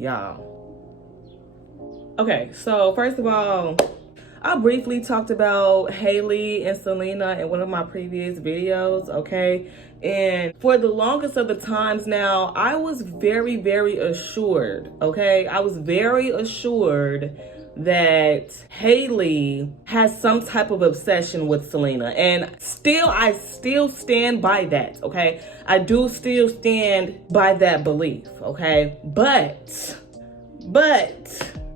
y'all. Okay, so first of all, I briefly talked about Hailey and Selena in one of my previous videos, okay? And for the longest of the times now, I was very, very assured, okay? I was very assured that Hailey has some type of obsession with Selena. And I still stand by that, okay? I do still stand by that belief, okay? But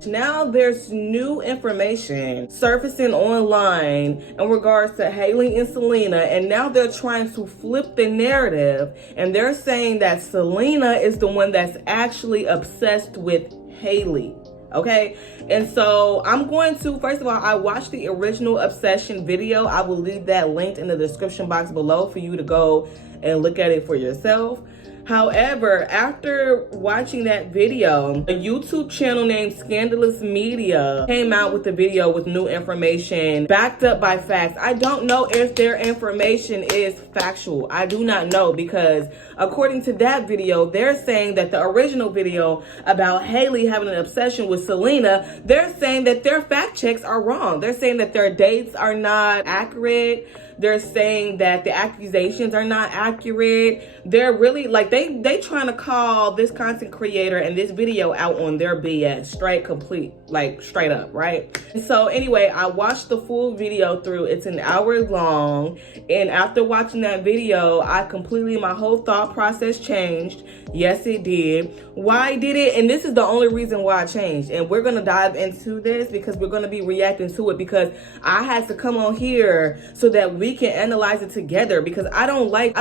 now there's new information surfacing online in regards to Hailey and Selena, and now they're trying to flip the narrative, and they're saying that Selena is the one that's actually obsessed with Hailey. Okay, and so I'm going to, first of all, I watched the original obsession video. I will leave that linked in the description box below for you to go and look at it for yourself. However, after watching that video, a YouTube channel named Scandalous Media came out with a video with new information backed up by facts. I don't know if their information is factual. I do not know, because according to that video, they're saying that the original video about Hailey having an obsession with Selena, they're saying that their fact checks are wrong. They're saying that their dates are not accurate. They're saying that the accusations are not accurate. They're really like, they trying to call this content creator and this video out on their BS, straight up, right? And so anyway, I watched the full video through. It's an hour long. And after watching that video, my whole thought process changed. Yes, it did. Why did it? And this is the only reason why I changed. And we're going to dive into this because we're going to be reacting to it, because I had to come on here so that we can analyze it together, because I don't like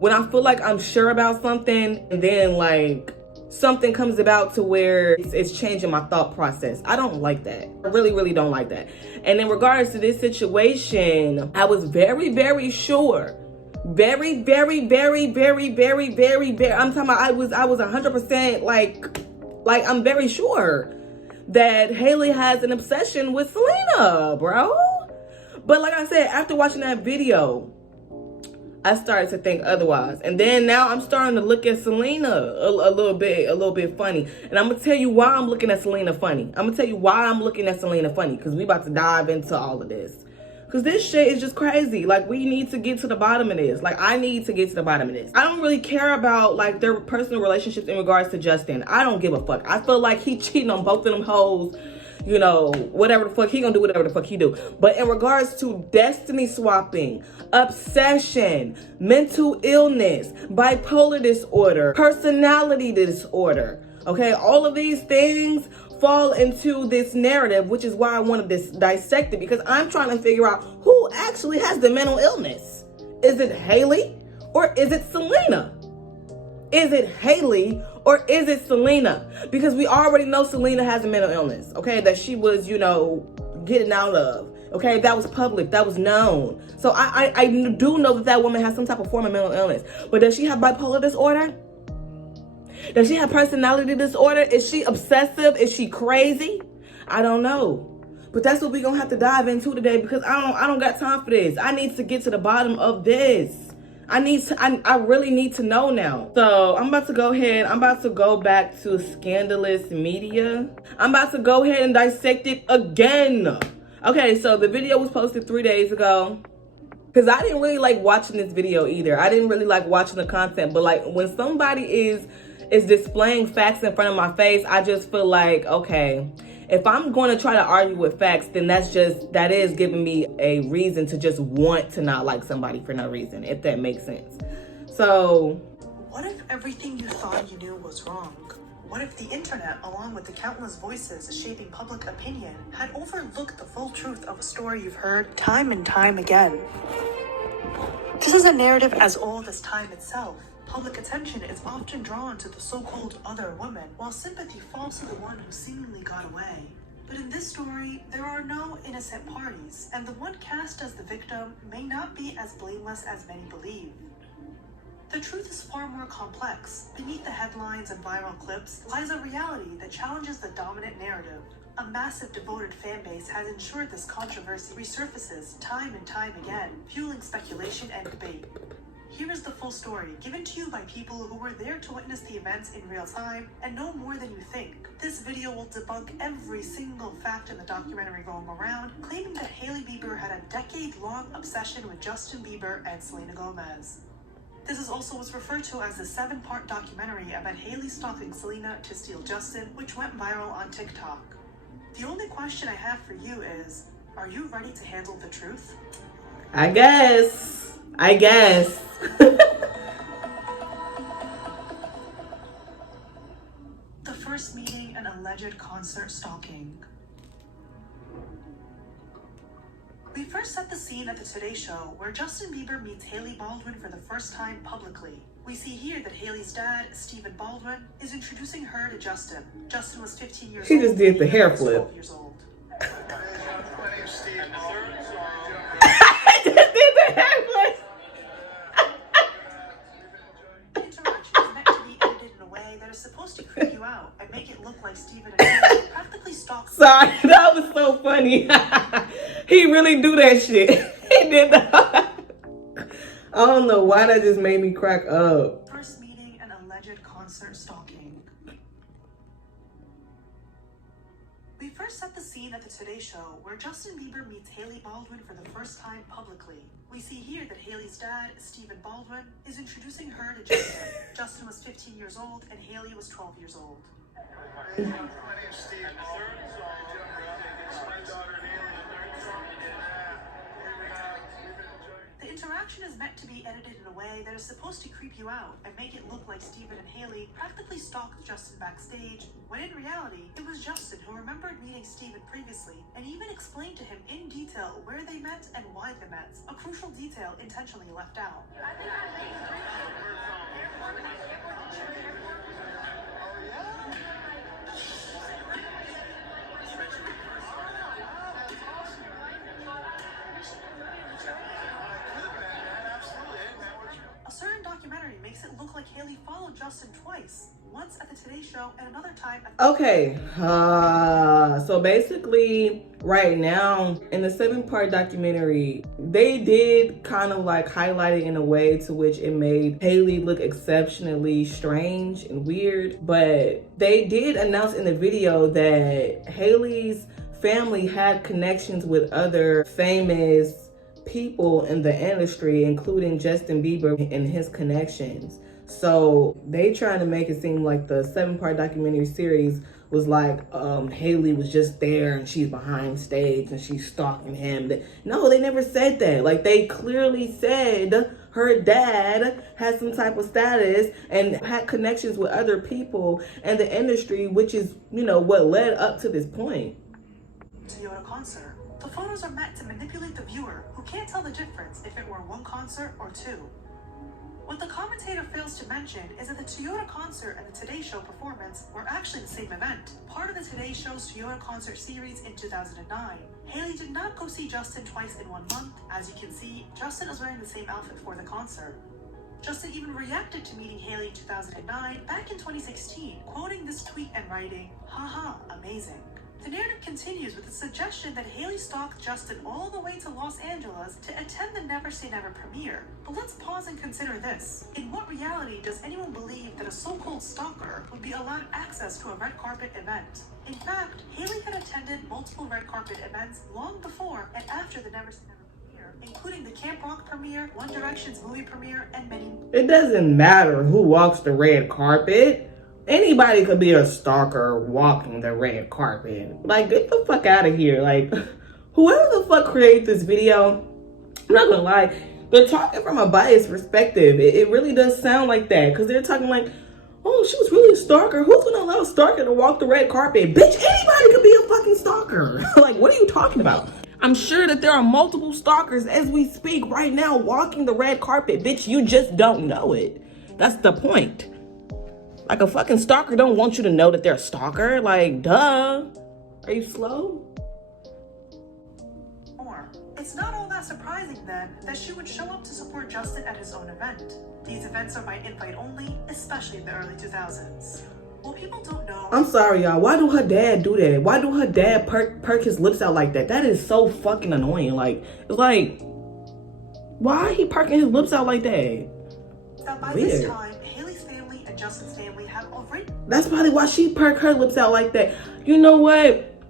when I feel like I'm sure about something and then like something comes about to where it's changing my thought process. I don't like that. I really, really don't like that. And in regards to this situation, I was very, very sure. Very, very, very, very, very, very, very. I'm talking about I was 100% like I'm very sure that Hailey has an obsession with Selena, bro. But like I said, after watching that video, I started to think otherwise. And then now I'm starting to look at Selena a little bit funny. And I'm gonna tell you why I'm looking at Selena funny. Because we about to dive into all of this. Because this shit is just crazy. Like, we need to get to the bottom of this. Like, I need to get to the bottom of this. I don't really care about, like, their personal relationships in regards to Justin. I don't give a fuck. I feel like he cheating on both of them hoes. You know, whatever the fuck, he gonna do whatever the fuck he do. But in regards to destiny swapping, obsession, mental illness, bipolar disorder, personality disorder, okay, all of these things fall into this narrative, which is why I wanted this dissected, because I'm trying to figure out who actually has the mental illness. Is it Hailey or is it Selena? Is it Hailey or is it Selena? Because we already know Selena has a mental illness, okay, that she was, you know, getting out of. Okay, that was public, that was known. So I do know that that woman has some type of form of mental illness. But does she have bipolar disorder? Does she have personality disorder? Is she obsessive? Is she crazy? I don't know. But that's what we're gonna have to dive into today, because I don't got time for this. I need to get to the bottom of this. I really need to know now. So I'm about to go ahead. I'm about to go back to Scandalous Media. I'm about to go ahead and dissect it again. Okay, so the video was posted 3 days ago. Because I didn't really like watching this video either. I didn't really like watching the content. But like when somebody is displaying facts in front of my face, I just feel like, okay, if I'm going to try to argue with facts, then that is giving me a reason to just want to not like somebody for no reason, if that makes sense. So, what if everything you thought you knew was wrong? What if the internet, along with the countless voices shaping public opinion, had overlooked the full truth of a story you've heard time and time again? This is a narrative as old as time itself. Public attention is often drawn to the so-called other woman, while sympathy falls to the one who seemingly got away. But in this story, there are no innocent parties, and the one cast as the victim may not be as blameless as many believe. The truth is far more complex. Beneath the headlines and viral clips lies a reality that challenges the dominant narrative. A massive devoted fan base has ensured this controversy resurfaces time and time again, fueling speculation and debate. Here is the full story, given to you by people who were there to witness the events in real time and know more than you think. This video will debunk every single fact in the documentary going around, claiming that Hailey Bieber had a decade-long obsession with Justin Bieber and Selena Gomez. This is also what's referred to as the 7-part documentary about Hailey stalking Selena to steal Justin, which went viral on TikTok. The only question I have for you is, are you ready to handle the truth? I guess. The first meeting and alleged concert stalking. We first set the scene at the Today Show, where Justin Bieber meets Hailey Baldwin for the first time publicly. We see here that Hailey's dad, Stephen Baldwin, is introducing her to Justin. Justin was 15 years old. He just did the and hair was flip. 12 years old. He just did the hair flip. The interaction is meant to be edited in a way that is supposed to creep you out and make it look like Stephen and Hailey practically stalked. Sorry, that was so funny. He really do that shit. He did that. I don't know why that just made me crack up. First meeting and alleged concert stalking. We first set the scene at the Today Show, where Justin Bieber meets Hailey Baldwin for the first time publicly. We see here that Hailey's dad, Stephen Baldwin, is introducing her to Justin. Justin was 15 years old and Hailey was 12 years old. The interaction is meant to be edited in a way that is supposed to creep you out and make it look like Stephen and Hailey practically stalked Justin backstage, when in reality, it was Justin who remembered meeting Stephen previously and even explained to him in detail where they met and why they met, a crucial detail intentionally left out. A certain documentary makes it look like Hailey followed Justin twice, once at the Today Show and another time at Okay, so basically right now in the 7-part documentary, they did kind of like highlight it in a way to which it made Hailey look exceptionally strange and weird, but they did announce in the video that Hailey's family had connections with other famous people in the industry, including Justin Bieber and his connections. So they trying to make it seem like the 7-part documentary series was like Hailey was just there and she's behind stage and she's stalking him. No, they never said that. Like, they clearly said her dad had some type of status and had connections with other people in the industry, which is, you know, what led up to this point. Toyota concert. The photos are meant to manipulate the viewer, who can't tell the difference if it were one concert or two. What the commentator fails to mention is that the Toyota concert and the Today Show performance were actually the same event, part of the Today Show's Toyota concert series in 2009. Hailey did not go see Justin twice in 1 month. As you can see, Justin is wearing the same outfit for the concert. Justin even reacted to meeting Hailey in 2009 back in 2016, quoting this tweet and writing, "Haha, amazing." The narrative continues with the suggestion that Hailey stalked Justin all the way to Los Angeles to attend the Never Say Never premiere. But let's pause and consider this. In what reality does anyone believe that a so-called stalker would be allowed access to a red carpet event? In fact, Hailey had attended multiple red carpet events long before and after the Never Say Never premiere, including the Camp Rock premiere, One Direction's movie premiere, and many more. It doesn't matter who walks the red carpet. Anybody could be a stalker walking the red carpet. Like, get the fuck out of here. Like, whoever the fuck created this video, I'm not gonna lie, they're talking from a biased perspective. It really does sound like that, because they're talking like, oh, she was really a stalker. Who's gonna allow a stalker to walk the red carpet? Bitch, anybody could be a fucking stalker. Like, what are you talking about? I'm sure that there are multiple stalkers as we speak right now walking the red carpet. Bitch, you just don't know it. That's the point. Like, a fucking stalker don't want you to know that they're a stalker. Like, duh. Are you slow? More. It's not all that surprising then that she would show up to support Justin at his own event. These events are by invite only, especially in the early 2000s. Well, people don't know. I'm sorry, y'all. Why do her dad do that? Why do her dad perk his lips out like that? That is so fucking annoying. Like, it's like, why he perking his lips out like that? that by this time, Hailey's family and Justin's family have already... That's probably why she perked her lips out like that. You know what?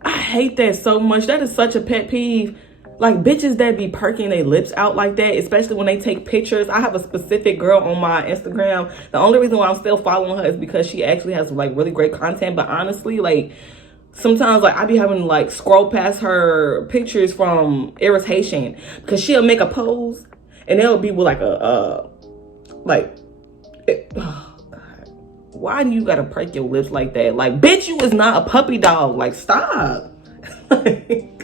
I hate that so much. That is such a pet peeve. Like, bitches that be perking their lips out like that, especially when they take pictures. I have a specific girl on my Instagram. The only reason why I'm still following her is because she actually has, like, really great content. But honestly, like, sometimes, like, I be having to, like, scroll past her pictures from irritation. Because she'll make a pose, and it'll be with, like, oh, God. Why do you gotta perk your lips like that? Like, bitch, you is not a puppy dog. Like, stop. Like,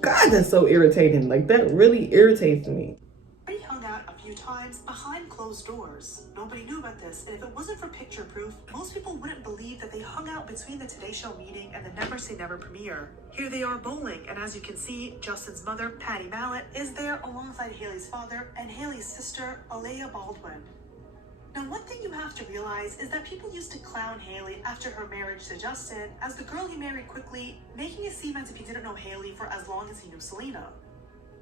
God, that's so irritating. Like, that really irritates me. They hung out a few times behind closed doors. Nobody knew about this, and if it wasn't for picture proof, most people wouldn't believe that they hung out between the Today Show meeting and the Never Say Never premiere. Here they are bowling, and as you can see, Justin's mother, Patty Mallet, is there alongside Hailey's father and Hailey's sister, Alea Baldwin. Now, one thing you have to realize is that people used to clown Hailey after her marriage to Justin as the girl he married quickly, making it seem as if he didn't know Hailey for as long as he knew Selena.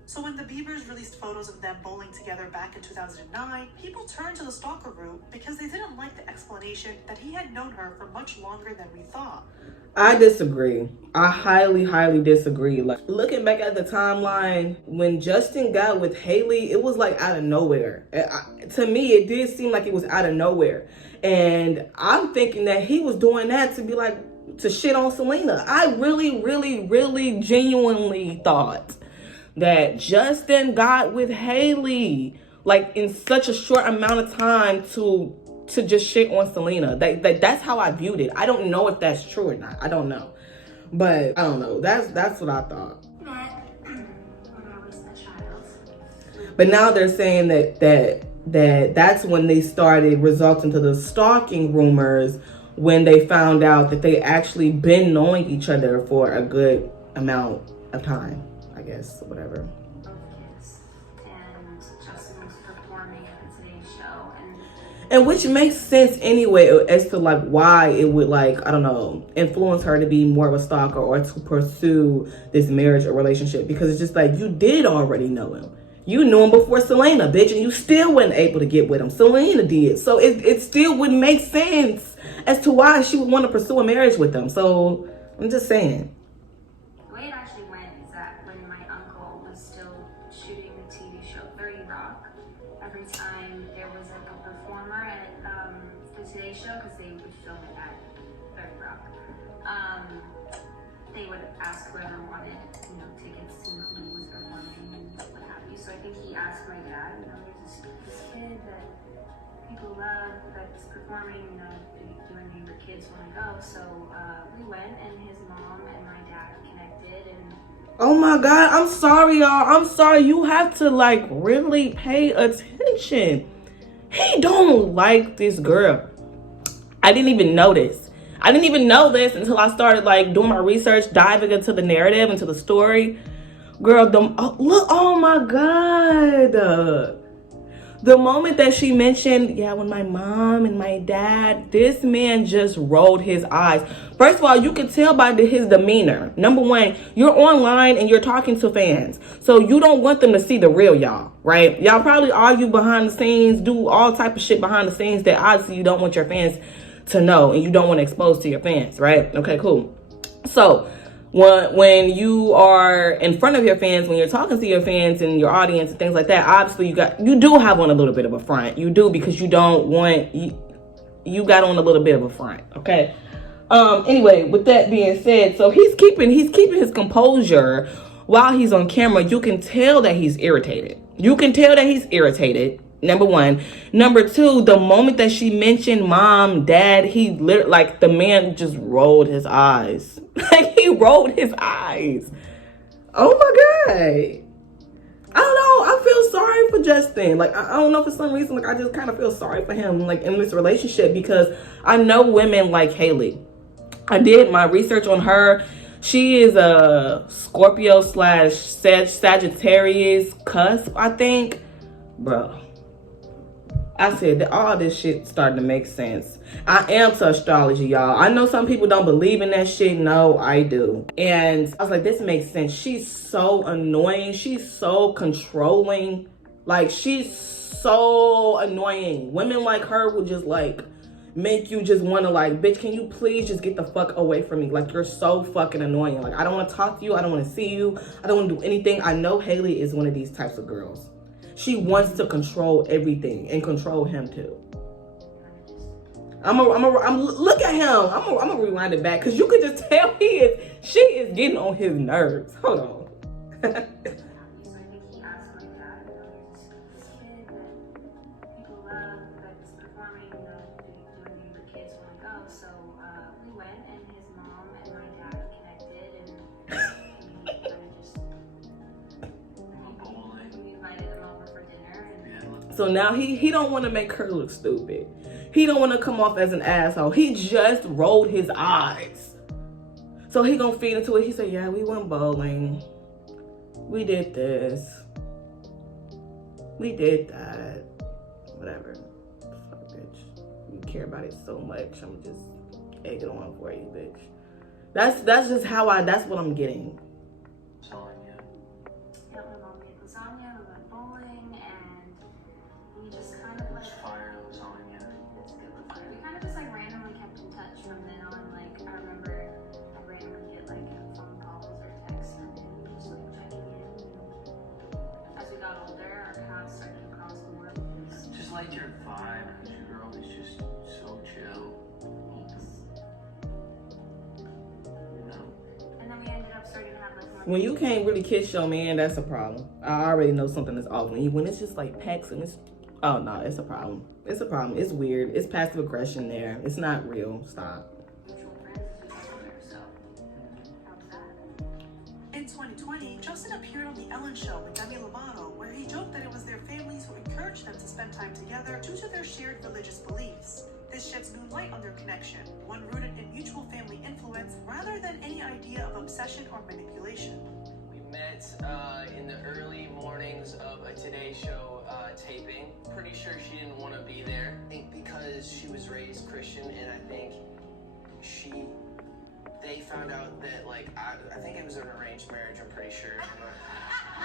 So when the Biebers released photos of them bowling together back in 2009, people turned to the stalker route because they didn't like the explanation that he had known her for much longer than we thought. I disagree. I highly, highly disagree. Like, looking back at the timeline, when Justin got with Hailey, it was like out of nowhere. To me, it did seem like it was out of nowhere. And I'm thinking that he was doing that to be like, to shit on Selena. I really, really, really genuinely thought that Justin got with Hailey, like, in such a short amount of time to just shit on Selena. That's how I viewed it. I don't know if that's true or not. I don't know. But I don't know. That's what I thought. But now they're saying that's when they started resulting to the stalking rumors, when they found out that they actually been knowing each other for a good amount of time, I guess, whatever. And which makes sense anyway as to, like, why it would, like, I don't know, influence her to be more of a stalker or to pursue this marriage or relationship. Because it's just like, you did already know him. You knew him before Selena, bitch, and you still weren't able to get with him. Selena did. So it still would make sense as to why she would want to pursue a marriage with him. So I'm just saying. The way it actually went is that when my uncle was still shooting the TV show 30 Rock, every time there was like a performer at the Today Show, because they would film it at 30 Rock, they would ask whoever wanted, tickets to who was performing and what have you. So I think he asked my dad, there's this kid that people love that's performing, do any of your kids want to go? So we went, and his mom and my dad connected, and oh my God, I'm sorry, y'all. I'm sorry. You have to, like, really pay attention. He don't like this girl. I didn't even know this. I didn't even know this until I started, like, doing my research, diving into the narrative, into the story. Girl, oh my God. The moment that she mentioned, when my mom and my dad, this man just rolled his eyes. First of all, you can tell by his demeanor. Number one, you're online and you're talking to fans. So you don't want them to see the real y'all, right? Y'all probably argue behind the scenes, do all type of shit behind the scenes that obviously you don't want your fans to know and you don't want to expose to your fans, right? Okay, cool. So when you are in front of your fans, when you're talking to your fans and your audience and things like that, obviously you do have on a little bit of a front. You do, because you don't want, you got on a little bit of a front, okay? Anyway, with that being said, so he's keeping his composure while he's on camera. You can tell that he's irritated. Number one. Number two, the moment that she mentioned mom, dad, he literally, like, the man just rolled his eyes. Like, he rolled his eyes. Oh my God. I don't know. I feel sorry for Justin. Like, I don't know, for some reason, like, I just kind of feel sorry for him, like, in this relationship, because I know women like Hailey. I did my research on her. She is a Scorpio / Sagittarius cusp, I think. Bro, I said that all this shit starting to make sense. I am to astrology, y'all. I know some people don't believe in that shit. No, I do. And I was like, this makes sense. She's so annoying. She's so controlling. Like, she's so annoying. Women like her will just like make you just want to like, bitch, can you please just get the fuck away from me? Like, you're so fucking annoying. Like, I don't want to talk to you. I don't want to see you. I don't want to do anything. I know Hailey is one of these types of girls. She wants to control everything and control him too. I'm look at him. I'm gonna rewind it back because you could just tell she is getting on his nerves. Hold on. So I think he asked my dad, you know, there's this kid that people love that's performing, you know, doing the kids want to go. So we went, and his mom and my dad connected, and we kind of just we invited him over for dinner. And so now he don't want to make her look stupid. He don't want to come off as an asshole. He just rolled his eyes. So he gonna feed into it. He said, yeah, we went bowling. We did this. We did that. Whatever. Fuck, bitch. You care about it so much. I'm just egg it on for you, bitch. That's just how that's what I'm getting. yeah, my mom made lasagna, we went bowling, and we just kind of like fire lasagna. it's good with fire. We kind of just like randomly kept in touch from then on. Like I remember I randomly get like phone calls or texts from him, just like checking in. As we got older, our paths started to cross more. Just like your vibe, because your girl is just so chill. You know? And then we ended up starting to have like more. When you can't really kiss your man, that's a problem. I already know something is off. When it's just like pecks and it's, oh no, it's a problem. It's a problem. It's weird. It's passive aggression there. It's not real. Stop. mutual friends as we got older, so that was that. In 2020, Justin appeared on The Ellen Show with Demi Lovato, where he joked that it was their families who encouraged them to spend time together due to their shared religious beliefs. This sheds new light on their connection, one rooted in mutual family influence rather than any idea of obsession or manipulation. We met in the early mornings of a Today Show taping. Pretty sure she didn't want to be there. I think because she was raised Christian, and I think they found out that, like, I think it was an arranged marriage, I'm pretty sure.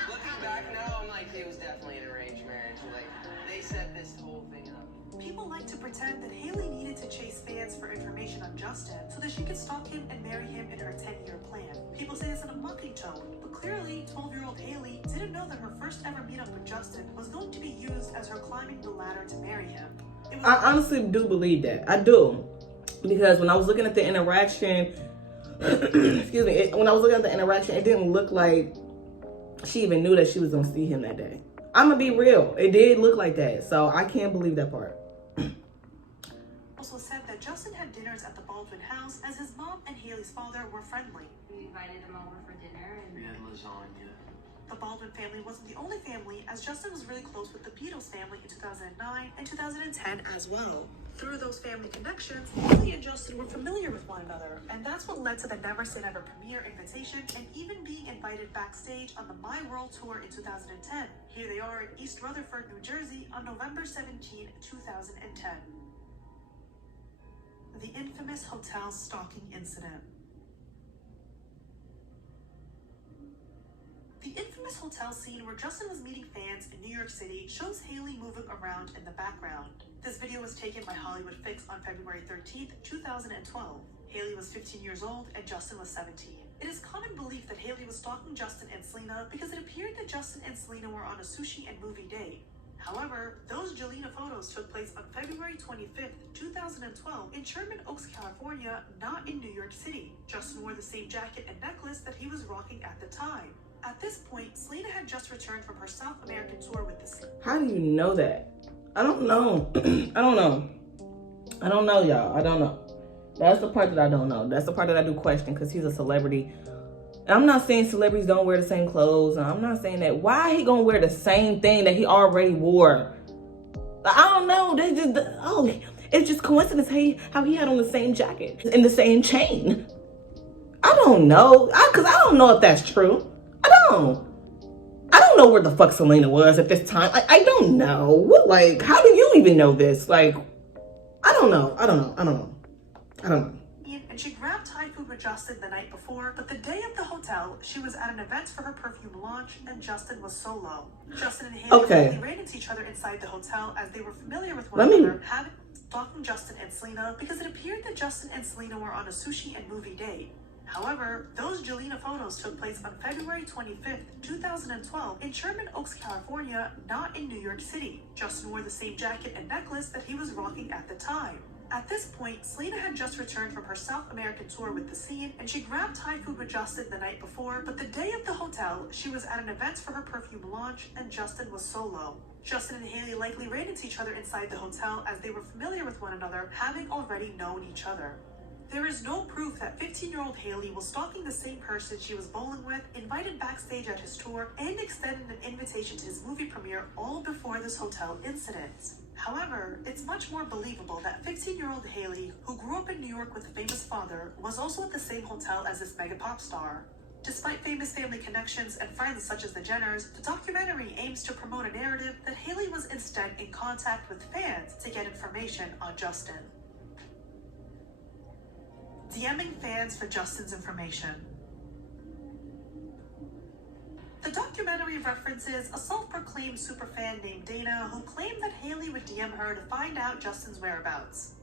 Looking back now, I'm like, it was definitely an arranged marriage. Like, they set this whole thing up. People like to pretend that Hailey needed to chase fans for information on Justin so that she could stalk him and marry him in her 10-year plan. People say this in a mocking tone, but clearly 12-year-old Hailey didn't know that her first ever meetup with Justin was going to be used as her climbing the ladder to marry him. I honestly do believe that. I do. Because when I was looking at the interaction, excuse me, when I was looking at the interaction, it didn't look like she even knew that she was going to see him that day. I'm going to be real. It did look like that. So I can't believe that part. Also said that Justin had dinners at the Baldwin house as his mom and Hailey's father were friendly. We invited him over for dinner, and We had lasagna. The Baldwin family wasn't the only family, as Justin was really close with the Beatles family in 2009 and 2010 as well. Through those family connections, Hailey and Justin were familiar with one another, and that's what led to the Never Say Never premiere invitation and even being invited backstage on the My World Tour in 2010. Here they are in East Rutherford, New Jersey on November 17, 2010. The infamous hotel stalking incident. The infamous hotel scene where Justin was meeting fans in New York City shows Hailey moving around in the background. This video was taken by Hollywood Fix on February 13th, 2012. Hailey was 15 years old and Justin was 17. It is common belief that Hailey was stalking Justin and Selena because it appeared that Justin and Selena were on a sushi and movie date. However, those Jelena photos took place on February 25th, 2012 in Sherman Oaks, California, not in New York City. Justin wore the same jacket and necklace that he was rocking at the time. At this point, Selena had just returned from her South American tour with the scene. How do you know that? I don't know. I don't know. I don't know, y'all. I don't know. That's the part that I don't know. That's the part that I do question because he's a celebrity. And I'm not saying celebrities don't wear the same clothes. And I'm not saying that. Why he gonna wear the same thing that he already wore? I don't know. They just, it's just coincidence how he had on the same jacket and the same chain. I don't know. Because I don't know if that's true. I don't know where the fuck Selena was at this time. I don't know. Like, how do you even know this? Like, I don't know. And she grabbed Thai food with with Justin the night before, but the day of the hotel, she was at an event for her perfume launch and Justin was solo. Justin and Hailey ran into each other inside the hotel as they were familiar with one another, having stalking Justin and Selena because it appeared that Justin and Selena were on a sushi and movie date. However, those Jelena photos took place on February 25th, 2012 in Sherman Oaks, California, not in New York City. Justin wore the same jacket and necklace that he was rocking at the time. At this point, Selena had just returned from her South American tour with the scene, and she grabbed Thai food with Justin the night before, but the day of the hotel, she was at an event for her perfume launch, and Justin was solo. Justin and Hailey likely ran into each other inside the hotel as they were familiar with one another, having already known each other. There is no proof that 15-year-old Hailey was stalking the same person she was bowling with, invited backstage at his tour, and extended an invitation to his movie premiere all before this hotel incident. However, it's much more believable that 15-year-old Hailey, who grew up in New York with a famous father, was also at the same hotel as this mega pop star. Despite famous family connections and friends such as the Jenners, the documentary aims to promote a narrative that Hailey was instead in contact with fans to get information on Justin. DMing fans for Justin's information. The documentary references a self-proclaimed superfan named Dana who claimed that Hailey would DM her to find out Justin's whereabouts.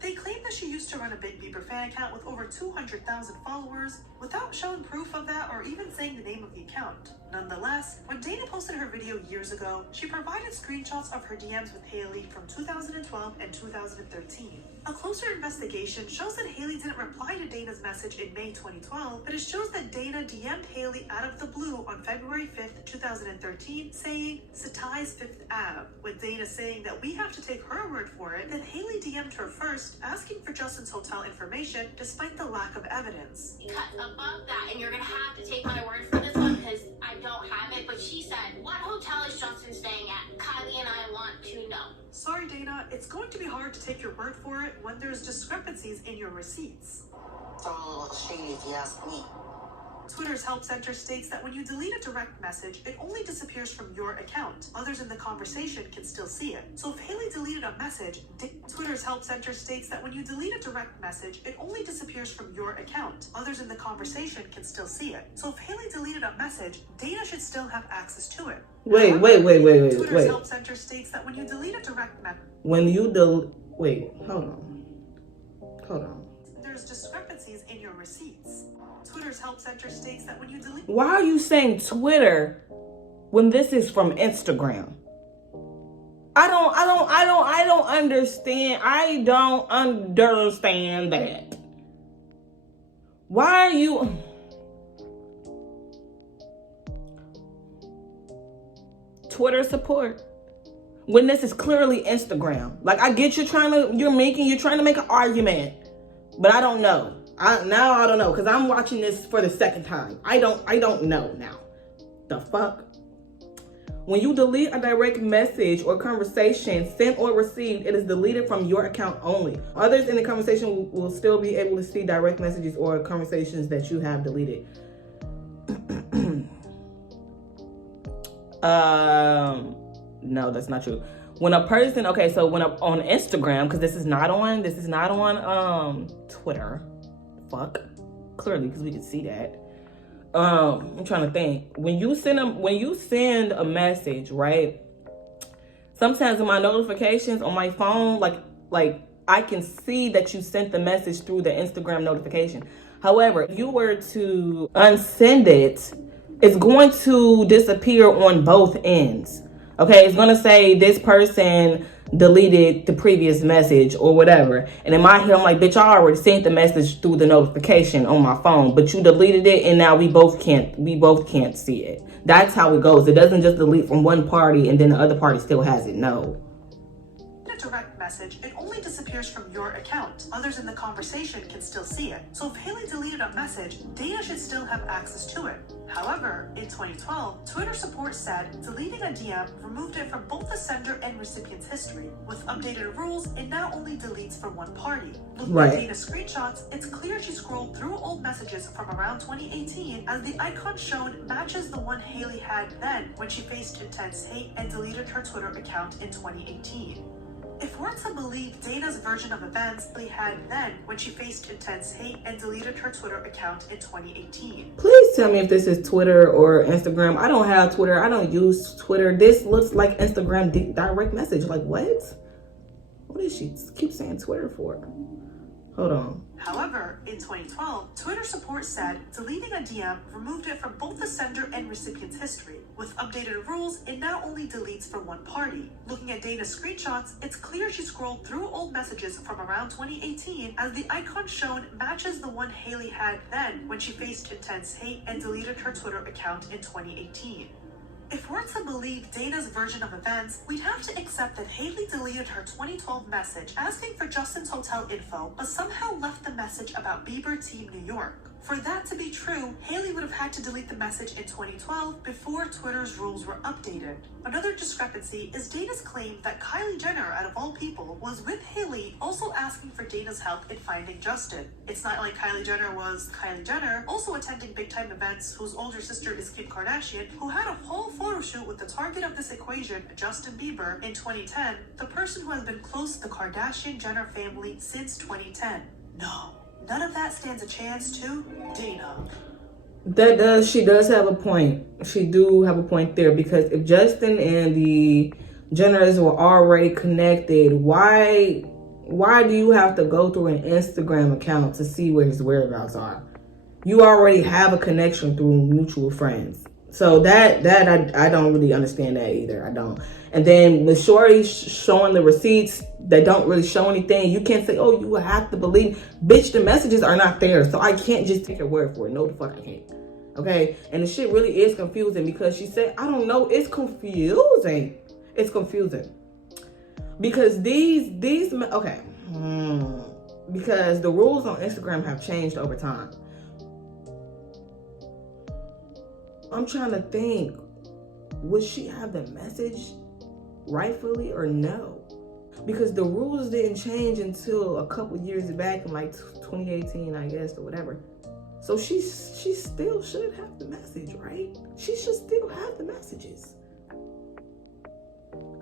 They claim that she used to run a big Bieber fan account with over 200,000 followers without showing proof of that or even saying the name of the account. Nonetheless, when Dana posted her video years ago, she provided screenshots of her DMs with Hailey from 2012 and 2013. A closer investigation shows that Hailey didn't reply to Dana's message in May 2012, but it shows that Dana DM'd Hailey out of the blue on February 5th, 2013, saying, Satai's 5th Ave, with Dana saying that we have to take her word for it, that Hailey DM'd her first, asking for Justin's hotel information despite the lack of evidence. Cut above that, and you're gonna have to take my word for this one because I don't have it, but she said, what hotel is Justin staying at? Kylie and I want to know. Sorry, Dana, it's going to be hard to take your word for it when there's discrepancies in your receipts. It's all a little shady if you ask me. Twitter's Help Center states that when you delete a direct message, it only disappears from your account. Others in the conversation can still see it. So if Hailey deleted a message, Twitter's Help Center states that when you delete a direct message, it only disappears from your account. Others in the conversation can still see it. So if Hailey deleted a message, Dana should still have access to it. Wait. Twitter's Help Center states that when you delete a direct message, hold on. There's discrepancies in your receipts. Twitter's Help Center states that when you delete... Why are you saying Twitter when this is from Instagram? I don't understand. I don't understand that. Why are you... Twitter support when this is clearly Instagram. Like, I get you're trying to make an argument, but I don't know. I don't know, because I'm watching this for the second time. I don't know now. The fuck? When you delete a direct message or conversation sent or received, it is deleted from your account only. Others in the conversation will still be able to see direct messages or conversations that you have deleted. No, that's not true. When a person, on Instagram, because this is not on Twitter. Fuck. Clearly, because we can see that. I'm trying to think. When you send a message, right? Sometimes in my notifications on my phone, like I can see that you sent the message through the Instagram notification. However, if you were to unsend it, it's going to disappear on both ends. Okay, it's gonna say this person deleted the previous message or whatever. And in my head, I'm like, bitch, I already sent the message through the notification on my phone, but you deleted it and now we both can't see it. That's how it goes. It doesn't just delete from one party and then the other party still has it. No. A direct message, it only disappears from your account. Others in the conversation can still see it. So if Hailey deleted a message, Dana should still have access to it. However, in 2012, Twitter support said deleting a DM removed it from both the sender and recipient's history. With updated rules, it now only deletes for one party. Looking at Dana's screenshots, it's clear she scrolled through old messages from around 2018 as the icon shown matches the one Hailey had then when she faced intense hate and deleted her Twitter account in 2018. If we're to believe Dana's version of events, Hailey had then when she faced intense hate and deleted her Twitter account in 2018. Please tell me if this is Twitter or Instagram. I don't have Twitter. I don't use Twitter. This looks like Instagram direct message. Like, what? What does she keep saying Twitter for? Hold on. However, in 2012, Twitter support said deleting a DM removed it from both the sender and recipient's history. With updated rules, it now only deletes for one party. Looking at Dana's screenshots, it's clear she scrolled through old messages from around 2018 as the icon shown matches the one Hailey had then when she faced intense hate and deleted her Twitter account in 2018. If we're to believe Dana's version of events, we'd have to accept that Hailey deleted her 2012 message asking for Justin's hotel info, but somehow left the message about Bieber Team New York. For that to be true, Hailey would have had to delete the message in 2012 before Twitter's rules were updated. Another discrepancy is Dana's claim that Kylie Jenner, out of all people, was with Hailey also asking for Dana's help in finding Justin. It's not like Kylie Jenner was Kylie Jenner, also attending big-time events, whose older sister is Kim Kardashian, who had a whole photo shoot with the target of this equation, Justin Bieber, in 2010, the person who has been close to the Kardashian-Jenner family since 2010. No. None of that stands a chance to Dana. She does have a point. She do have a point there, because if Justin and the Jenners were already connected, why do you have to go through an Instagram account to see where his whereabouts are? You already have a connection through mutual friends. So that I don't really understand that either. I don't. And then the shorty showing the receipts that don't really show anything. You can't say, oh, you have to believe. Bitch, the messages are not there. So I can't just take your word for it. No, the fuck I can't. Okay? And the shit really is confusing, because she said, I don't know. It's confusing. It's confusing. Because okay. Because the rules on Instagram have changed over time. I'm trying to think, would she have the message rightfully or no? Because the rules didn't change until a couple years back in like 2018, I guess, or whatever. So she still should have the message, right? She should still have the messages.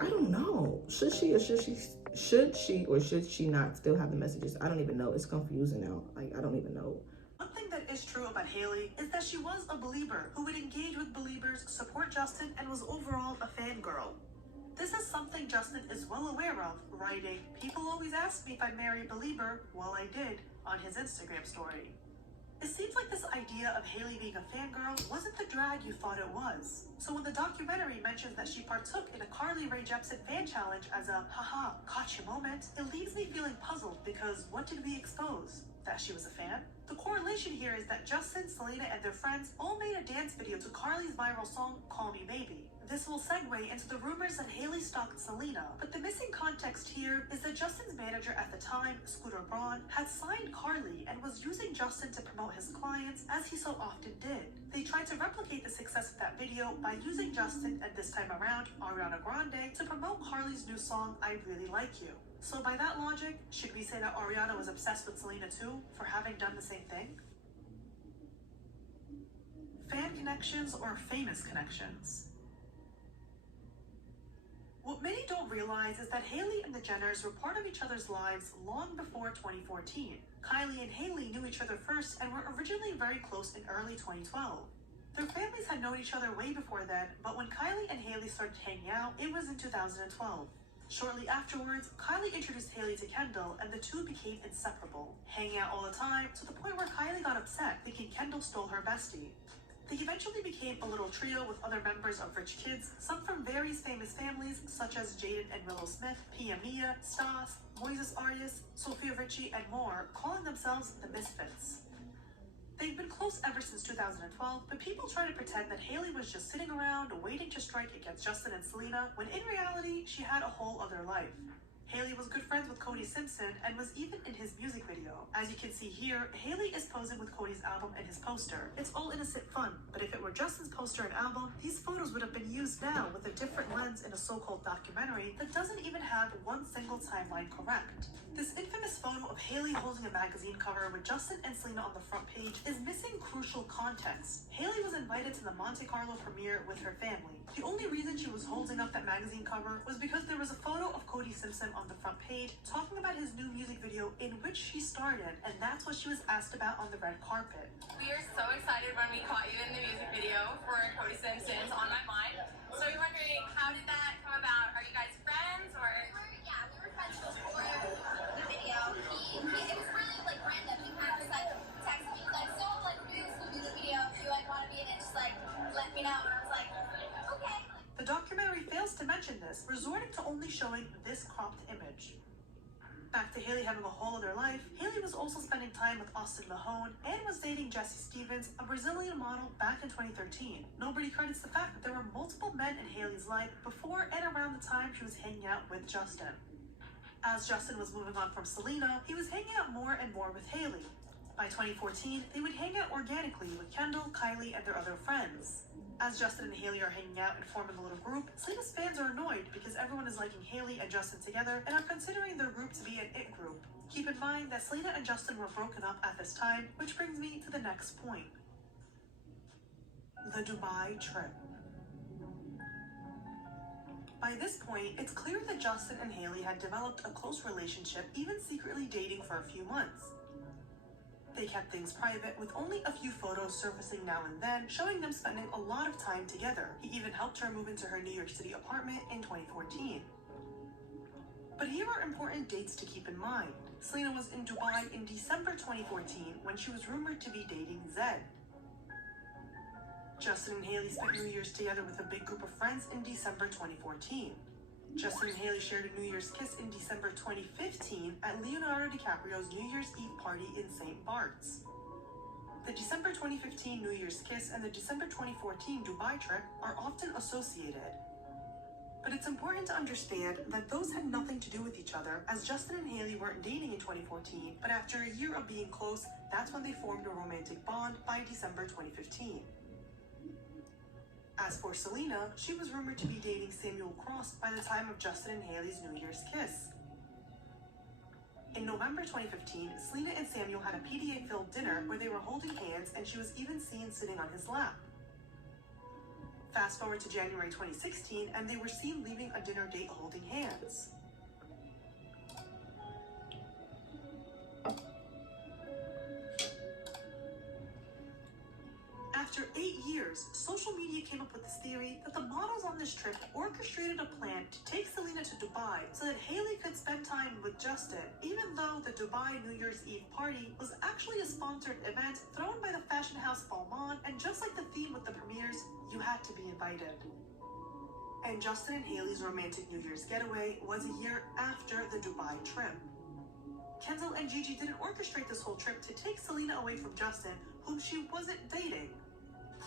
I don't know. Should she or should she not still have the messages? I don't even know. It's confusing now. Like, I don't even know. One thing that is true about Hailey is that she was a believer who would engage with believers, support Justin, and was overall a fangirl. This is something Justin is well aware of, writing, "People always ask me if I'd marry a believer. Well, I did," on his Instagram story. It seems like this idea of Hailey being a fangirl wasn't the drag you thought it was. So when the documentary mentions that she partook in a Carly Rae Jepsen fan challenge as a haha, caught you moment, it leaves me feeling puzzled, because what did we expose? That she was a fan? The correlation here is that Justin, Selena, and their friends all made a dance video to Carly's viral song, Call Me Maybe. This will segue into the rumors that Hailey stalked Selena, but the missing context here is that Justin's manager at the time, Scooter Braun, had signed Carly and was using Justin to promote his clients, as he so often did. They tried to replicate the success of that video by using Justin, and this time around, Ariana Grande, to promote Carly's new song, I Really Like You. So by that logic, should we say that Ariana was obsessed with Selena too, for having done the same thing? Fan connections or famous connections? What many don't realize is that Hailey and the Jenners were part of each other's lives long before 2014. Kylie and Hailey knew each other first and were originally very close in early 2012. Their families had known each other way before then, but when Kylie and Hailey started hanging out, it was in 2012. Shortly afterwards, Kylie introduced Hailey to Kendall, and the two became inseparable, hanging out all the time, to the point where Kylie got upset, thinking Kendall stole her bestie. They eventually became a little trio with other members of Rich Kids, some from various famous families such as Jaden and Willow Smith, Pia Mia, Stas, Moises Arias, Sophia Richie, and more, calling themselves the Misfits. They've been close ever since 2012, but people try to pretend that Hailey was just sitting around waiting to strike against Justin and Selena, when in reality, she had a whole other life. Hailey was good friends with Cody Simpson and was even in his music video. As you can see here, Hailey is posing with Cody's album and his poster. It's all innocent fun, but if it were Justin's poster and album, these photos would have been used now with a different lens in a so-called documentary that doesn't even have one single timeline correct. This infamous photo of Hailey holding a magazine cover with Justin and Selena on the front page is missing crucial context. Hailey was invited to the Monte Carlo premiere with her family. The only reason she was holding up that magazine cover was because there was a photo of Cody Simpson on the front page talking about his new music video in which she starred in, and that's what she was asked about on the red carpet. We are so excited when we caught you in the music video for Cody Simpson's On My Mind. So we're wondering, how did that come about? Are you guys friends or? We were friends before the video. It was really like random. He kind of just like texted me like, so like we're doing this music video. Do you like want to be in it? Just like let me know. And I was like, okay. The documentary fails to mention this, resorting to only showing this cropped image. Back to Hailey having a whole other life, Hailey was also spending time with Austin Mahone and was dating Jessie Stevens, a Brazilian model, back in 2013. Nobody credits the fact that there were multiple men in Hailey's life before and around the time she was hanging out with Justin. As Justin was moving on from Selena, he was hanging out more and more with Hailey. By 2014, they would hang out organically with Kendall, Kylie, and their other friends. As Justin and Hailey are hanging out and forming a little group, Selena's fans are annoyed because everyone is liking Hailey and Justin together and are considering their group to be an it group. Keep in mind that Selena and Justin were broken up at this time, which brings me to the next point. The Dubai trip. By this point, it's clear that Justin and Hailey had developed a close relationship, even secretly dating for a few months. They kept things private, with only a few photos surfacing now and then, showing them spending a lot of time together. He even helped her move into her New York City apartment in 2014. But here are important dates to keep in mind. Selena was in Dubai in December 2014 when she was rumored to be dating Zed. Justin and Hailey spent New Year's together with a big group of friends in December 2014. Justin and Hailey shared a New Year's kiss in December 2015 at Leonardo DiCaprio's New Year's Eve party in St. Bart's. The December 2015 New Year's kiss and the December 2014 Dubai trip are often associated. But it's important to understand that those had nothing to do with each other, as Justin and Hailey weren't dating in 2014, but after a year of being close, that's when they formed a romantic bond by December 2015. As for Selena, she was rumored to be dating Samuel Cross by the time of Justin and Hailey's New Year's kiss. In November 2015, Selena and Samuel had a PDA-filled dinner where they were holding hands and she was even seen sitting on his lap. Fast forward to January 2016 and they were seen leaving a dinner date holding hands. After 8 years, social media came up with this theory that the models on this trip orchestrated a plan to take Selena to Dubai so that Hailey could spend time with Justin, even though the Dubai New Year's Eve party was actually a sponsored event thrown by the fashion house Balmain, and just like the theme with the premieres, you had to be invited. And Justin and Hailey's romantic New Year's getaway was a year after the Dubai trip. Kendall and Gigi didn't orchestrate this whole trip to take Selena away from Justin, whom she wasn't dating.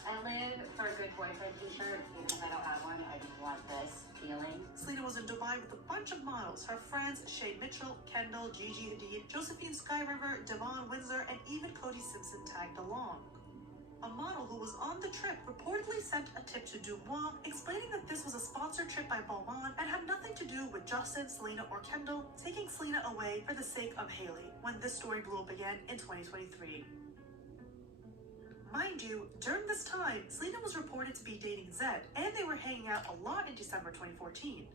I live for a good boyfriend t-shirt because I don't have one. I just want this feeling. Selena was in Dubai with a bunch of models, her friends Shay Mitchell, Kendall, Gigi Hadid, Josephine Skyriver, Devon Windsor, and even Cody Simpson tagged along. A model who was on the trip reportedly sent a tip to Dumois, explaining that this was a sponsored trip by Balmain and had nothing to do with Justin, Selena, or Kendall taking Selena away for the sake of Hailey, when this story blew up again in 2023. Mind you, during this time, Selena was reported to be dating Zed, and they were hanging out a lot in December 2014.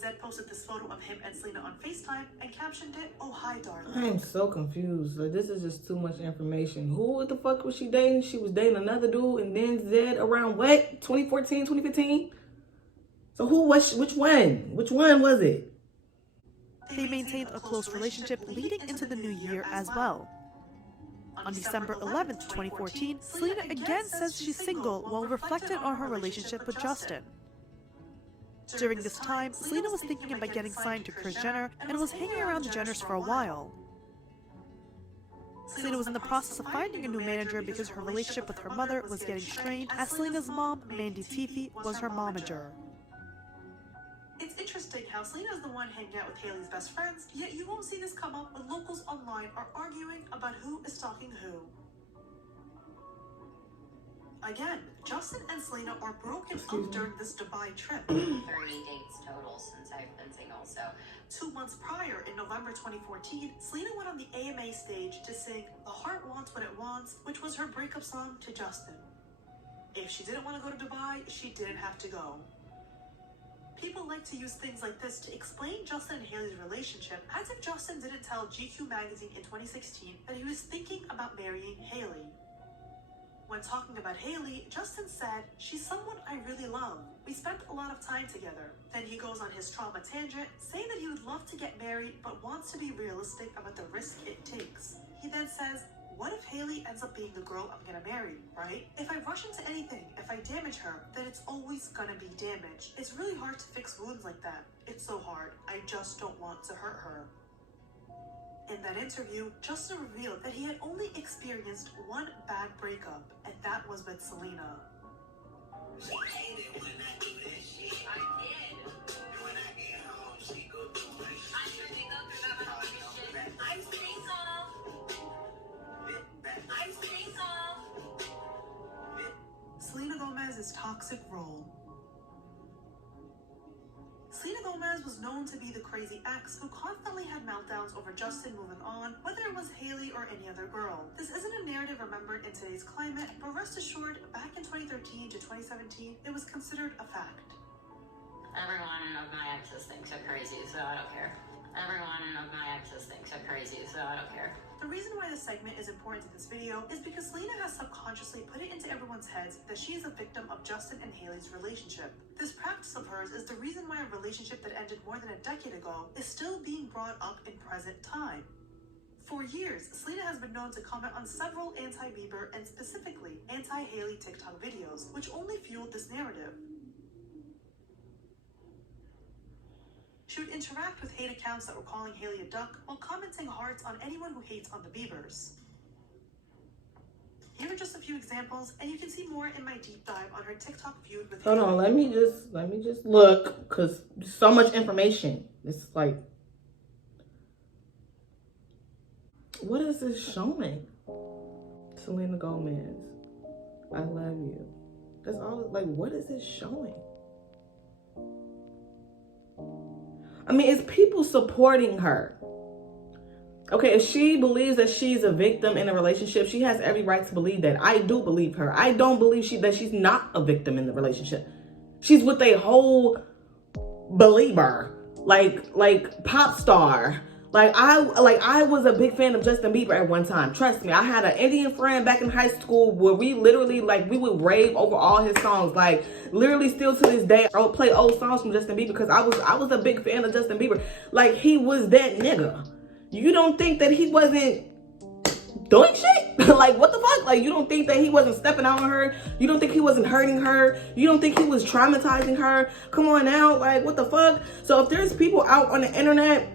Zed posted this photo of him and Selena on FaceTime and captioned it, "Oh, hi, darling." I am so confused. Like, this is just too much information. Who the fuck was she dating? She was dating another dude and then Zed around what? 2014, 2015? So who was she? Which one? Which one was it? They maintained a close relationship leading into the new year as well. On December 11th, 2014, Selena again says she's single while reflecting on her relationship with Justin. During this time, Selena was thinking about getting signed to Kris Jenner and was hanging around the Jenners for a while. Selena was in the process of finding a new manager because her relationship with her mother was getting strained, as Selena's mom, Mandy Teefy, was her momager. It's interesting how Selena is the one hanging out with Hailey's best friends, yet you won't see this come up when locals online are arguing about who is stalking who. Again, Justin and Selena are broken up during this Dubai trip. 30 dates total since I've been single, so. 2 months prior, in November 2014, Selena went on the AMA stage to sing "The Heart Wants What It Wants," which was her breakup song to Justin. If she didn't want to go to Dubai, she didn't have to go. People like to use things like this to explain Justin and Hailey's relationship, as if Justin didn't tell GQ magazine in 2016 that he was thinking about marrying Hailey. When talking about Hailey, Justin said, "She's someone I really love. We spent a lot of time together." Then he goes on his trauma tangent, saying that he would love to get married but wants to be realistic about the risk it takes. He then says, "What if Hailey ends up being the girl I'm gonna marry, right? If I rush into anything, if I damage her, then it's always gonna be damage. It's really hard to fix wounds like that. It's so hard. I just don't want to hurt her." In that interview, Justin revealed that he had only experienced one bad breakup, and that was with Selena. She hated when I do that shit. I did. And when I get home, she go through my shit. I'm sure they go through that with all this shit. I'm single. I'm single. Selena Gomez's toxic role. Selena Gomez was known to be the crazy ex who constantly had meltdowns over Justin moving on, whether it was Hailey or any other girl. This isn't a narrative remembered in today's climate, but rest assured, back in 2013 to 2017, it was considered a fact. Everyone of my exes thinks I'm crazy, so I don't care. Everyone of my exes thinks I'm crazy, so I don't care. The reason why this segment is important to this video is because Selena has subconsciously put it into everyone's heads that she is a victim of Justin and Hailey's relationship. This practice of hers is the reason why a relationship that ended more than a decade ago is still being brought up in present time. For years, Selena has been known to comment on several anti-Bieber and specifically anti-Hailey TikTok videos, which only fueled this narrative. She would interact with hate accounts that were calling Hailey a duck while commenting hearts on anyone who hates on the Biebers. Here are just a few examples, and you can see more in my deep dive on her TikTok feud with Hold on, let me just look, because so much information. It's like, what is this showing? Selena Gomez, I love you. That's all. Like, what is this showing? I mean, it's people supporting her. Okay, if she believes that she's a victim in a relationship, she has every right to believe that. I do believe her. I don't believe that she's not a victim in the relationship. She's with a whole believer, like pop star. I was a big fan of Justin Bieber at one time. Trust me, I had an Indian friend back in high school where we literally, we would rave over all his songs. Like, literally still to this day, I would play old songs from Justin Bieber because I was a big fan of Justin Bieber. Like, he was that nigga. You don't think that he wasn't doing shit? Like, what the fuck? Like, you don't think that he wasn't stepping out on her? You don't think he wasn't hurting her? You don't think he was traumatizing her? Come on now, like, what the fuck? So if there's people out on the internet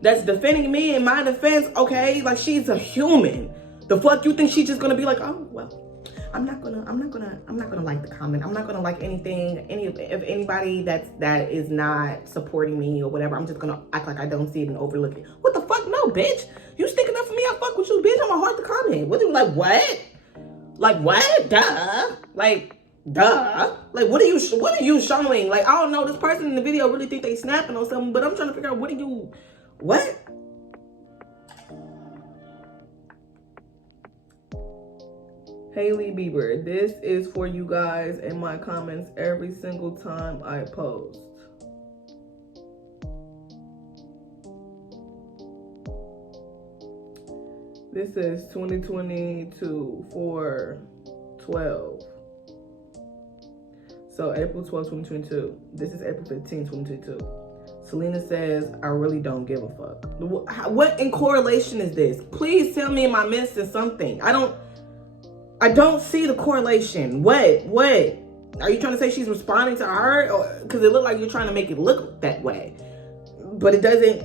that's defending me in my defense, okay, like, she's a human. The fuck you think she's just gonna be like, oh well, I'm not gonna like the comment. I'm not gonna like anything, if anybody that is not supporting me or whatever. I'm just gonna act like I don't see it and overlook it. What the fuck? No, bitch. You sticking up for me? I fuck with you, bitch. I'm gonna heart the comment. What? Like what? Like what? Duh. Like duh. Like what are you showing? Like, I don't know. This person in the video really think they snapping on something, but I'm trying to figure out what. Hailey Bieber, this is for you guys in my comments every single time I post. This is 2022 4/12. So April 12, 2022. This is April 15, 2022. Selena says, I really don't give a fuck. What in correlation is this? Please tell me, am I missing something? I don't see the correlation. What? Are you trying to say she's responding to her? Because it looked like you're trying to make it look that way. But it doesn't.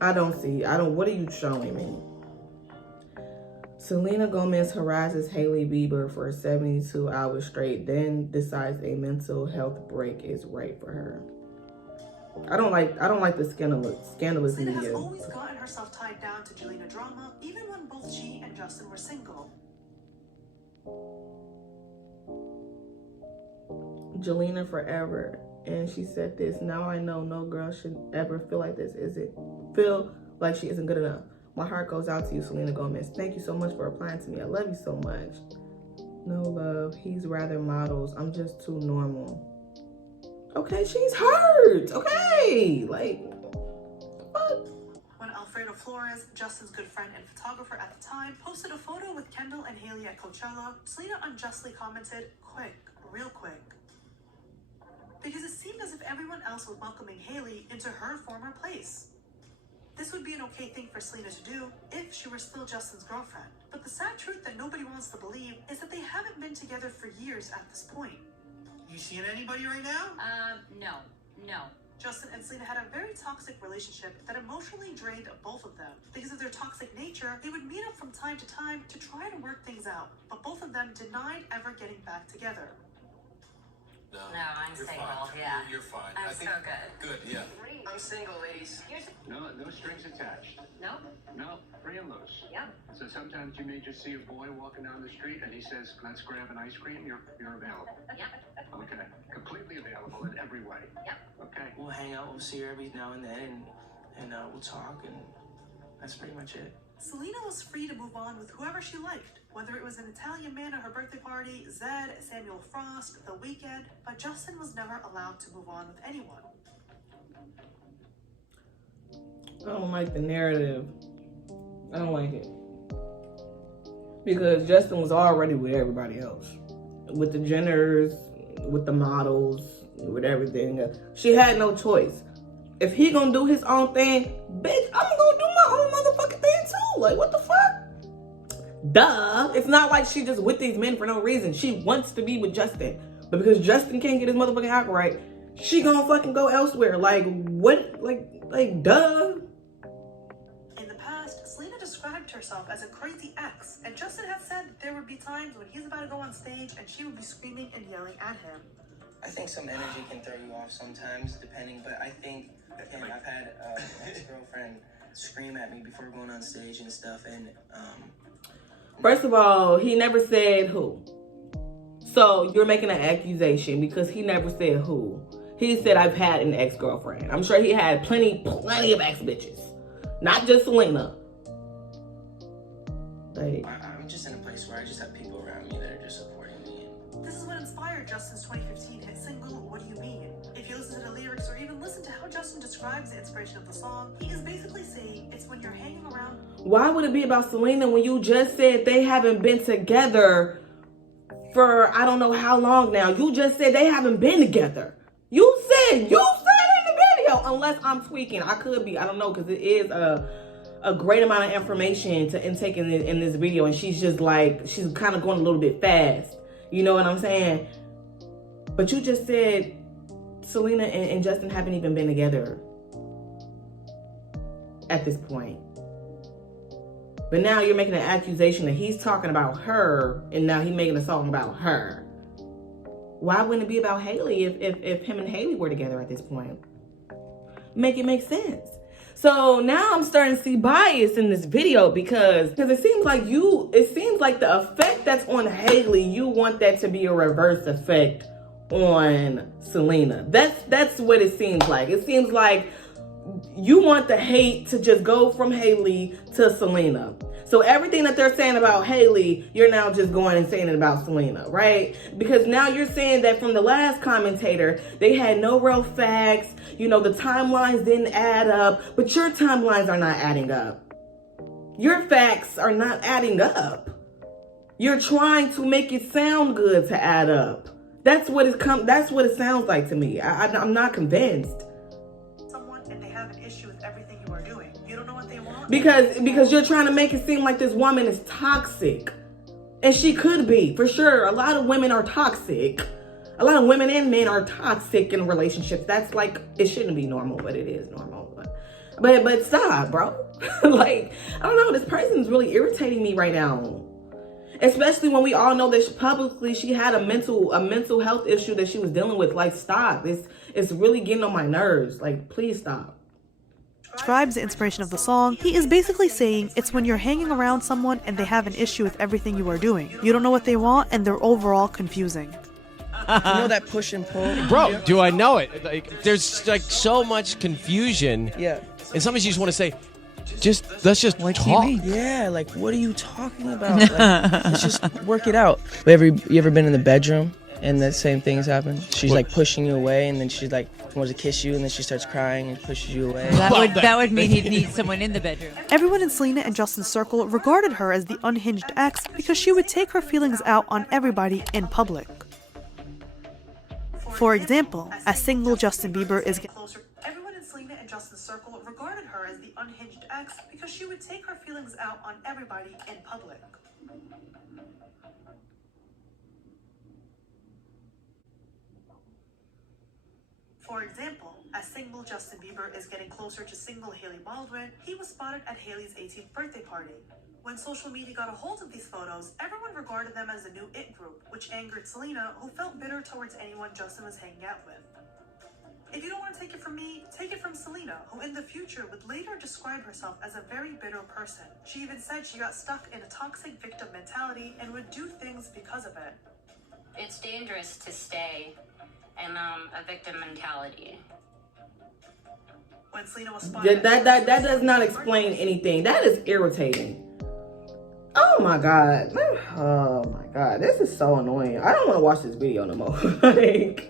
What are you showing me? Selena Gomez harasses Hailey Bieber for 72 hours straight, then decides a mental health break is right for her. I don't like the scandalous Selena media. has always gotten herself tied down to Jelena drama, even when both she and Justin were single. Jelena forever. And she said this, now I know no girl should ever feel like this. Feel like she isn't good enough. My heart goes out to you, Selena Gomez. Thank you so much for replying to me. I love you so much. No love. He's rather models. I'm just too normal. Okay, she's hurt. Okay, like, what? When Alfredo Flores, Justin's good friend and photographer at the time, posted a photo with Kendall and Hailey at Coachella, Selena unjustly commented, "Quick, real quick." Because it seemed as if everyone else was welcoming Hailey into her former place. This would be an okay thing for Selena to do if she were still Justin's girlfriend. But the sad truth that nobody wants to believe is that they haven't been together for years at this point. You seeing anybody right now? No. Justin and Selena had a very toxic relationship that emotionally drained both of them. Because of their toxic nature, they would meet up from time to time to try to work things out. But both of them denied ever getting back together. No, I'm you're single, fine. yeah. You're fine. I'm I think, so good. Good, yeah. I'm single, ladies. No strings attached. No? No, free and loose. Yeah. So sometimes you may just see a boy walking down the street and he says, "Let's grab an ice cream." You're available. Yeah. Okay. Completely available in every way. Yeah. Okay. We'll hang out, we'll see her every now and then, and we'll talk, and that's pretty much it. Selena was free to move on with whoever she liked, whether it was an Italian man at her birthday party, Zed, Samuel Frost, The Weeknd, but Justin was never allowed to move on with anyone. I don't like the narrative. I don't like it. Because Justin was already with everybody else. With the Jenners, with the models, with everything. She had no choice. If he gonna do his own thing, bitch, I'm gonna do my own motherfucking thing too. Like, what the fuck? Duh. It's not like she just with these men for no reason. She wants to be with Justin. But because Justin can't get his motherfucking act right, she gonna fucking go elsewhere. Like, what? Like, duh. In the past, Selena described herself as a crazy ex, and Justin had said that there would be times when he's about to go on stage and she would be screaming and yelling at him. I think some energy can throw you off sometimes, depending, but I think, again, I've had an ex-girlfriend scream at me before going on stage and stuff, and, First of all, he never said who. So you're making an accusation because he never said who. He said, I've had an ex-girlfriend. I'm sure he had plenty of ex-bitches. Not just Selena. Like, I'm just in a place where I just have people around me that are just supporting me. This is what inspired Justin's 2015 hit single, What Do You Mean? If you listen to the lyrics or even listen to how Justin describes the inspiration of the song, he is basically saying it's when you're hanging around. why would it be about Selena when you just said they haven't been together for I don't know how long now? You just said they haven't been together. You said in the video, unless I'm tweaking. I could be, I don't know, because it is a great amount of information to intake in this video, and she's just like, she's kind of going a little bit fast. You know what I'm saying? But you just said Selena and Justin haven't even been together at this point. But now you're making an accusation that he's talking about her, and now he's making a song about her. Why wouldn't it be about Hailey if him and Hailey were together at this point? Make it make sense. So now I'm starting to see bias in this video because it seems like the effect that's on Hailey, you want that to be a reverse effect on Selena. That's what it seems like. It seems like you want the hate to just go from Hailey to Selena. So everything that they're saying about Hailey, you're now just going and saying it about Selena, right? Because now you're saying that from the last commentator, they had no real facts. You know, the timelines didn't add up, but your timelines are not adding up. Your facts are not adding up. You're trying to make it sound good to add up. That's what it sounds like to me. I'm not convinced. Someone and they have an issue with everything you are doing. You don't know what they want. Because you're trying to make it seem like this woman is toxic. And she could be, for sure. A lot of women are toxic. A lot of women and men are toxic in relationships. That's like, it shouldn't be normal, but it is normal. But stop, bro. Like, I don't know, this person's really irritating me right now. Especially when we all know that publicly she had a mental health issue that she was dealing with. Like, stop. It's really getting on my nerves. Like, please stop. Describes the inspiration of the song, he is basically saying it's when you're hanging around someone and they have an issue with everything you are doing. You don't know what they want and they're overall confusing. You know that push and pull? Bro, do I know it? Like, there's like so much confusion. Yeah. And sometimes you just want to say, let's just What do talk. you mean? Yeah, like what are you talking about? Like, let's just work it out. You ever been in the bedroom and the same things happen? She's like pushing you away, and then she's like wants to kiss you, and then she starts crying and pushes you away. That would mean he'd need someone in the bedroom. Everyone in Selena and Justin's circle regarded her as the unhinged ex because she would take her feelings out on everybody in public. For example, as single Justin Bieber is getting closer, everyone in Selena and Justin's circle regarded her as the unhinged ex because she would take her feelings out on everybody in public. For example, as single Justin Bieber is getting closer to single Hailey Baldwin, he was spotted at Hailey's 18th birthday party. When social media got a hold of these photos, everyone regarded them as a new it group, which angered Selena, who felt bitter towards anyone Justin was hanging out with. If you don't want to take it from me, take it from Selena, who in the future would later describe herself as a very bitter person. She even said she got stuck in a toxic victim mentality and would do things because of it. It's dangerous to stay in a victim mentality. When Selena was spotted, that does not explain anything. That is irritating. Oh my god. Oh my god. This is so annoying. I don't want to watch this video no more. Like,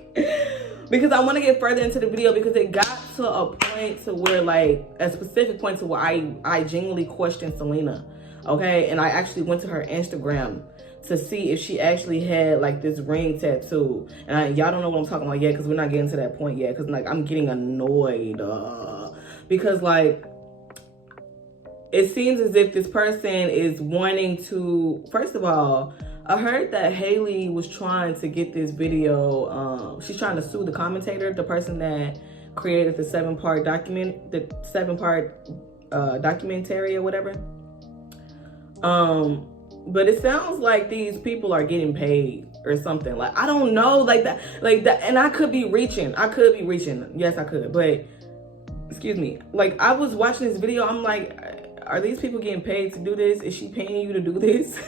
because I want to get further into the video, because it got to a point to where, like, a specific point to where I genuinely questioned Selena. Okay, and I actually went to her Instagram to see if she actually had like this ring tattoo. And y'all don't know what I'm talking about yet, because we're not getting to that point yet, because like I'm getting annoyed because like it seems as if this person is wanting to, first of all, I heard that Hailey was trying to get this video, she's trying to sue the commentator, the person that created the 7-part documentary or whatever. But it sounds like these people are getting paid or something. Like, I don't know, like that, and I could be reaching. Yes, I could, but excuse me. Like, I was watching this video, I'm like, are these people getting paid to do this? Is she paying you to do this?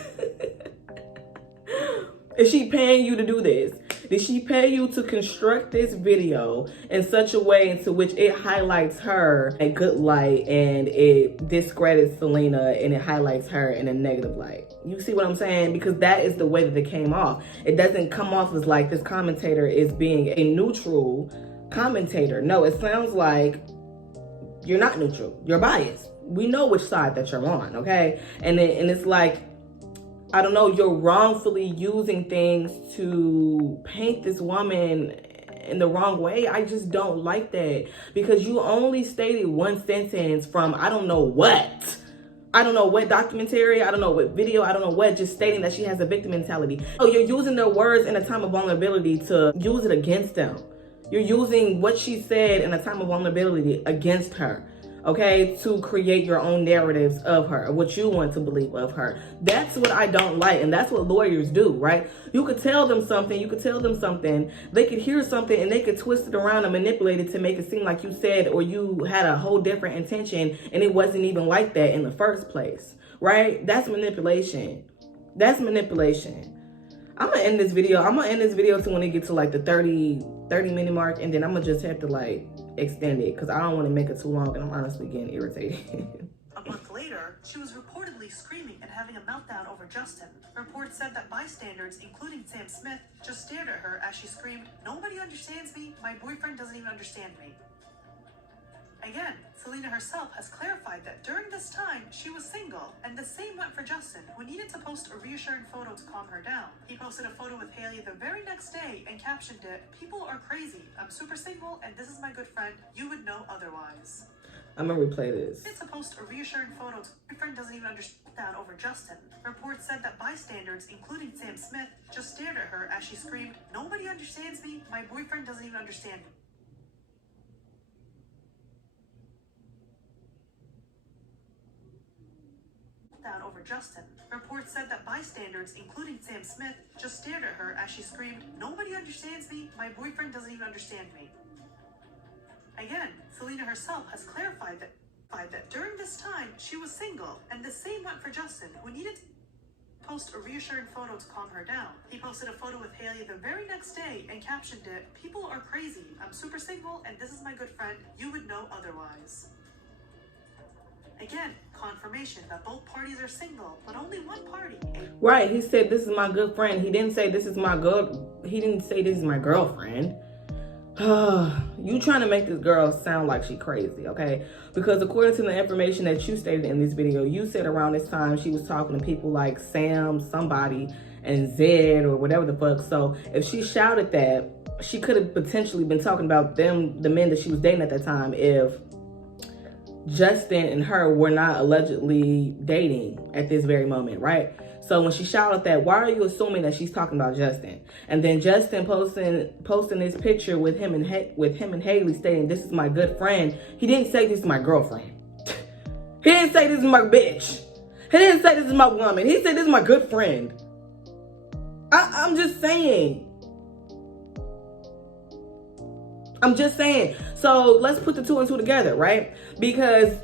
Is she paying you to do this? Did she pay you to construct this video in such a way into which it highlights her in a good light and it discredits Selena and it highlights her in a negative light? You see what I'm saying? Because that is the way that it came off. It doesn't come off as like this commentator is being a neutral commentator. No, it sounds like you're not neutral. You're biased. We know which side that you're on, okay? And it's like, I don't know, you're wrongfully using things to paint this woman in the wrong way. I just don't like that, because you only stated one sentence from I don't know what documentary, I don't know what video, I don't know what, just stating that she has a victim mentality. Oh, you're using their words in a time of vulnerability to use it against them. You're using what she said in a time of vulnerability against her. Okay, to create your own narratives of her, what you want to believe of her. That's what I don't like, and that's what lawyers do, right? You could tell them something, they could hear something, and they could twist it around and manipulate it to make it seem like you said or you had a whole different intention, and it wasn't even like that in the first place, right? That's manipulation. I'm gonna end this video to when it gets to like the 30 minute mark, and then I'm gonna just have to like extend it, because I don't want to make it too long, and I'm honestly getting irritated. A month later, she was reportedly screaming and having a meltdown over Justin. Reports said that bystanders, including Sam Smith, just stared at her as she screamed, "Nobody understands me, my boyfriend doesn't even understand me." Again, Selena herself has clarified that during this time, she was single, and the same went for Justin, who needed to post a reassuring photo to calm her down. He posted a photo with Hailey the very next day and captioned it, "People are crazy. I'm super single, and this is my good friend. You would know otherwise." I'm gonna replay this. To post a reassuring photo to her friend doesn't even understand over Justin. Reports said that bystanders, including Sam Smith, just stared at her as she screamed, "Nobody understands me. My boyfriend doesn't even understand me." Down over Justin. Reports said that bystanders, including Sam Smith, just stared at her as she screamed, "Nobody understands me. My boyfriend doesn't even understand me." Again, Selena herself has clarified that during this time, she was single, and the same went for Justin, who needed to post a reassuring photo to calm her down. He posted a photo with Hailey the very next day and captioned it, "People are crazy. I'm super single, and this is my good friend. You would know otherwise." Again, confirmation that both parties are single, but only one party. Right, he said this is my good friend. He didn't say this is my he didn't say this is my girlfriend. You trying to make this girl sound like she crazy, okay? Because according to the information that you stated in this video, you said around this time she was talking to people like Sam, somebody, and Zed or whatever the fuck. So if she shouted that, she could have potentially been talking about them, the men that she was dating at that time, if Justin and her were not allegedly dating at this very moment, right? So when she shouted that, why are you assuming that she's talking about Justin? And then Justin posting this picture with him and Hailey stating, this is my good friend. He didn't say this is my girlfriend. He didn't say this is my bitch. He didn't say this is my woman. He said this is my good friend. I'm just saying. So let's put the two and two together, right? Because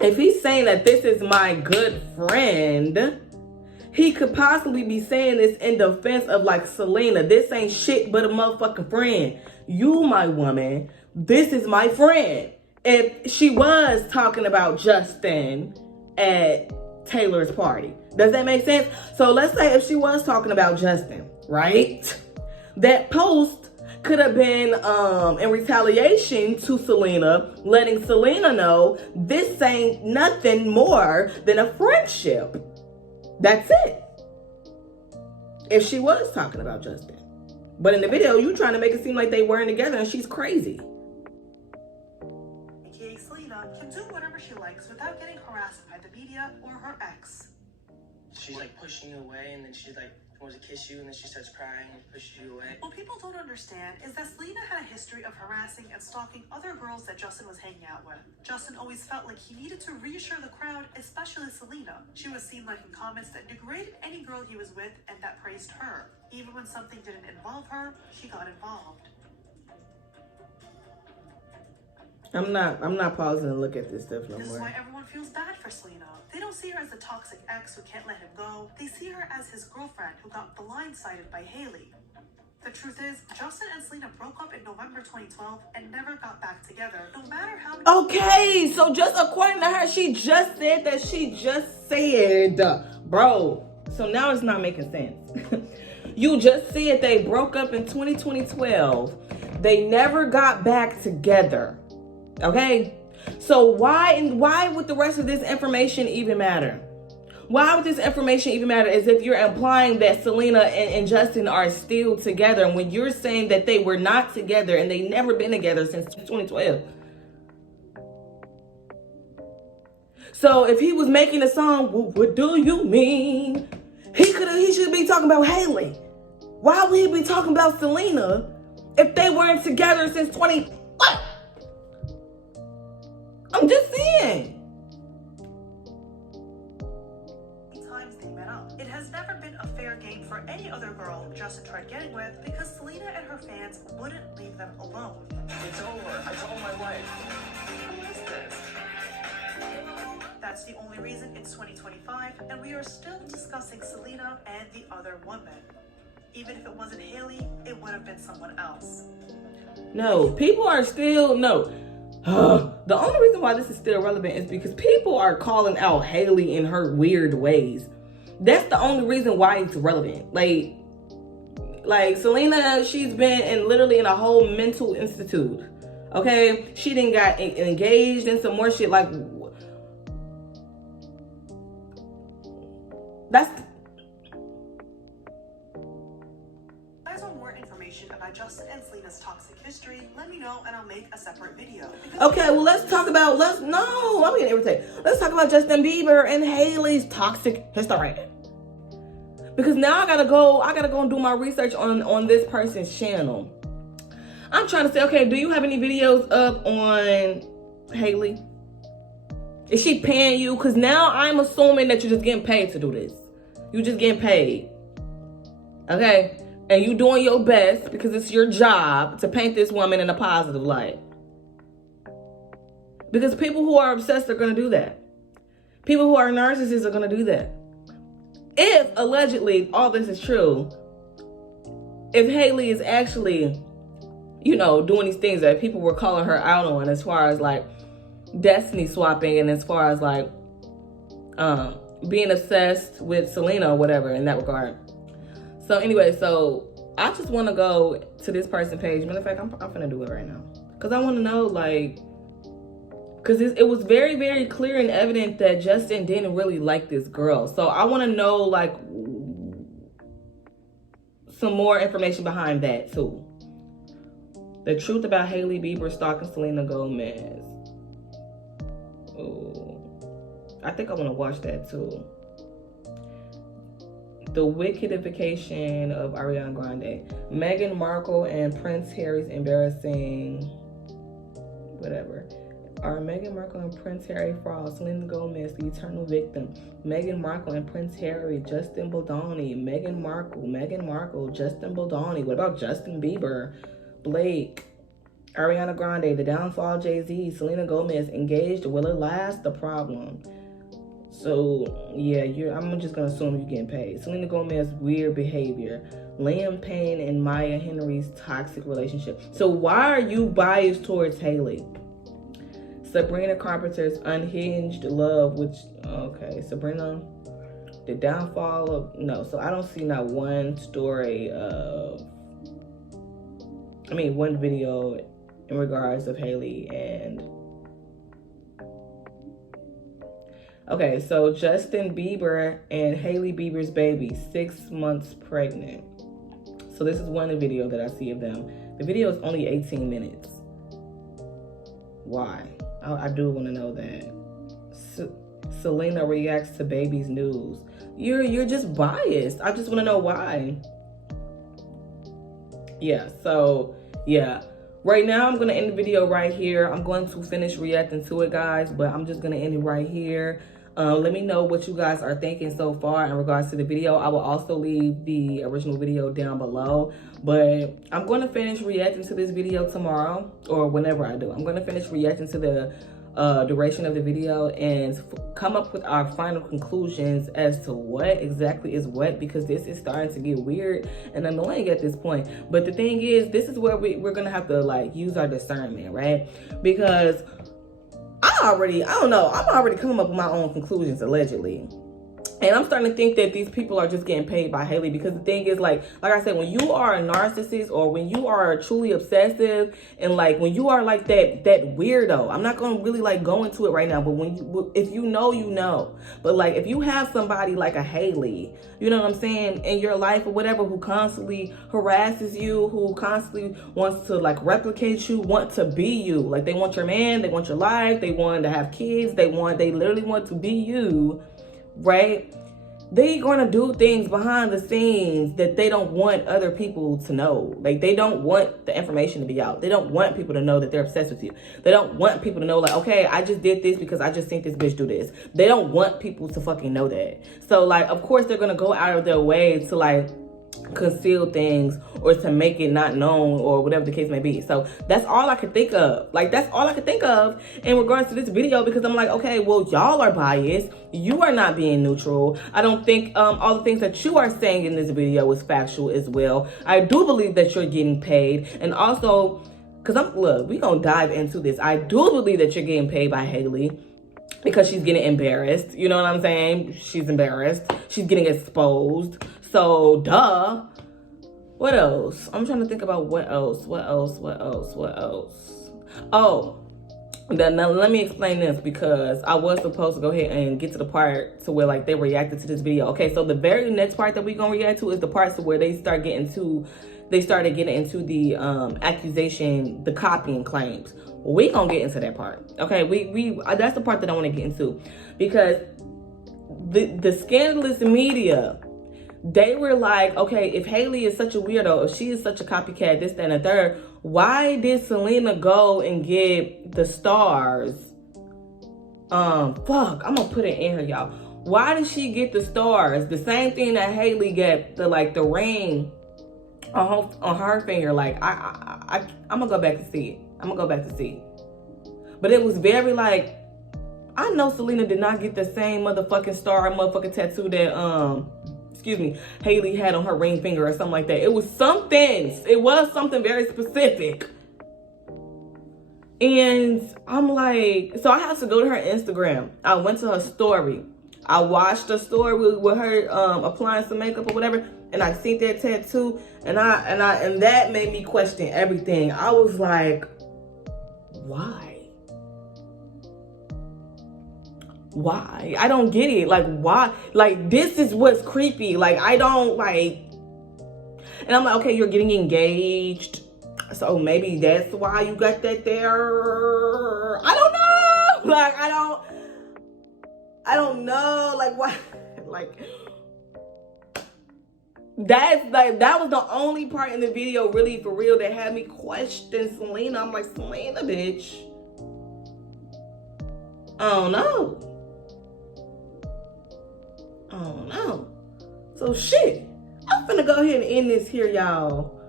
if he's saying that this is my good friend, he could possibly be saying this in defense of like Selena. This ain't shit but a motherfucking friend. You, my woman, this is my friend. If she was talking about Justin at Taylor's party. Does that make sense? So let's say if she was talking about Justin, right? That post could have been in retaliation to Selena, letting Selena know this ain't nothing more than a friendship. That's it. If she was talking about Justin. But in the video, you trying to make it seem like they weren't together and she's crazy. AKA Selena can do whatever she likes without getting harassed by the media or her ex. She's like pushing you away, and then she's like wants to kiss you, and then she starts crying and pushes you away. What people don't understand is that Selena had a history of harassing and stalking other girls that Justin was hanging out with. Justin always felt like he needed to reassure the crowd, especially Selena. She was seen liking comments that degraded any girl he was with and that praised her. Even when something didn't involve her, she got involved. I'm not pausing to look at this stuff no more. This is why everyone feels bad for Selena. They don't see her as a toxic ex who can't let him go. They see her as his girlfriend who got blindsided by Hailey. The truth is, Justin and Selena broke up in November 2012 and never got back together, no matter how many— Okay, so just according to her, she just said that bro. So now it's not making sense. You just said they broke up in 2012. They never got back together. Okay? So why would the rest of this information even matter? Why would this information even matter as if you're implying that Selena and Justin are still together when you're saying that they were not together and they never been together since 2012? So if he was making a song, what do you mean? He should be talking about Hailey. Why would he be talking about Selena if they weren't together since 20? What? I'm just saying. Times they met up. It has never been a fair game for any other girl Justin tried getting with because Selena and her fans wouldn't leave them alone. It's over. I told my wife. Who is this? That's the only reason it's 2025 and we are still discussing Selena and the other woman. Even if it wasn't Hailey, it would have been someone else. No, people are still, no. The only reason why this is still relevant is because people are calling out Hailey in her weird ways. That's the only reason why it's relevant. Like Selena, she's been literally in a whole mental institute. Okay, she didn't got engaged in some more shit. Like that's. Guys, want more information about Justin and Selena's toxic history? Let me know and I'll make a separate video. Okay, well let's talk about I'm getting irritated. Let's talk about Justin Bieber and Hailey's toxic history. Because now I gotta go and do my research on this person's channel. I'm trying to say, okay, do you have any videos up on Hailey? Is she paying you? Because now I'm assuming that you're just getting paid to do this. You're just getting paid. Okay? And you doing your best because it's your job to paint this woman in a positive light. Because people who are obsessed are going to do that. People who are narcissists are going to do that. If allegedly all this is true, if Hailey is actually, doing these things that people were calling her out on, as far as like destiny swapping, and as far as like being obsessed with Selena or whatever in that regard. So anyway, so I just want to go to this person page. Matter of fact, I'm gonna do it right now because I want to know, like, because it was very, very clear and evident that Justin didn't really like this girl. So I want to know, like, some more information behind that too. The truth about Hailey Bieber stalking Selena Gomez. Oh, I think I want to watch that too. The wickidification of Ariana Grande. Meghan Markle and Prince Harry's embarrassing... whatever. Are Meghan Markle and Prince Harry fraud? Selena Gomez, the eternal victim. Meghan Markle and Prince Harry, Justin Baldoni. Meghan Markle, Justin Baldoni. What about Justin Bieber? Blake. Ariana Grande, the downfall of Jay-Z. Selena Gomez, engaged. Will it last? The problem. So, yeah, I'm just going to assume you're getting paid. Selena Gomez, weird behavior. Liam Payne and Maya Henry's toxic relationship. So why are you biased towards Hailey? Sabrina Carpenter's unhinged love, which, okay, Sabrina, the downfall of, no, so I don't see not one story of, one video in regards of Hailey and, okay, so Justin Bieber and Hailey Bieber's baby, 6 months pregnant. So this is one video that I see of them. The video is only 18 minutes. Why? I do want to know that. Selena reacts to baby's news. You're just biased. I just want to know why. Yeah, so, yeah. Right now, I'm going to end the video right here. I'm going to finish reacting to it, guys, but I'm just going to end it right here. Let me know what you guys are thinking so far in regards to the video. I will also leave the original video down below, but I'm going to finish reacting to this video tomorrow or whenever I do. I'm going to finish reacting to the duration of the video and come up with our final conclusions as to what exactly is what, because this is starting to get weird and annoying at this point. But the thing is, this is where we're going to have to like use our discernment, right? Because I'm already coming up with my own conclusions, allegedly. And I'm starting to think that these people are just getting paid by Hailey, because the thing is, like I said, when you are a narcissist or when you are truly obsessive and like when you are like that weirdo, I'm not going to really like go into it right now, but if you know, you know. But like if you have somebody like a Hailey, you know what I'm saying, in your life or whatever, who constantly harasses you, who constantly wants to like replicate you, want to be you, like they want your man, they want your life, they want to have kids, they literally want to be you, right? They're going to do things behind the scenes that they don't want other people to know. Like, they don't want the information to be out. They don't want people to know that they're obsessed with you. They don't want people to know, like, okay, I just did this because I just seen this bitch do this. They don't want people to fucking know that. So, like, of course, they're going to go out of their way to, like, conceal things or to make it not known or whatever the case may be. So that's all I could think of. Like, that's all I could think of in regards to this video, because I'm like, okay, well, y'all are biased. You are not being neutral. I don't think all the things that you are saying in this video is factual as well. I do believe that you're getting paid. And also, because we gonna dive into this. I do believe that you're getting paid by Hailey, because she's getting embarrassed. You know what I'm saying? She's embarrassed. She's getting exposed. So, duh. What else? I'm trying to think about what else. Oh, now let me explain this, because I was supposed to go ahead and get to the part to where like they reacted to this video. Okay, so the very next part that we're gonna react to is the parts where they started getting into the accusation, the copying claims. We gonna get into that part. Okay, we that's the part that I want to get into, because the scandalous media, they were like, okay, if Hailey is such a weirdo, if she is such a copycat, this, that, and the third, why did Selena go and get the stars? I'm gonna put it in here, y'all. Why did she get the stars? The same thing that Hailey got, the ring on her finger. Like, I'm gonna go back to see it. But it was very like, I know Selena did not get the same motherfucking star, motherfucking tattoo that Hailey had on her ring finger or something like that. It was something very specific. And I'm like, so I have to go to her Instagram. I went to her story. I watched the story with her applying some makeup or whatever, and I seen that tattoo, and that made me question everything. I was like, why? Why? I don't get it. Like, why? Like, this is what's creepy. Like, I don't like. And I'm like, okay, you're getting engaged, so maybe that's why you got that there. I don't know. Like, I don't know. Like, why? Like, that was the only part in the video, really, for real, that had me question Selena. I'm like, Selena, bitch. Oh no. Oh no. So shit. I'm finna go ahead and end this here, y'all.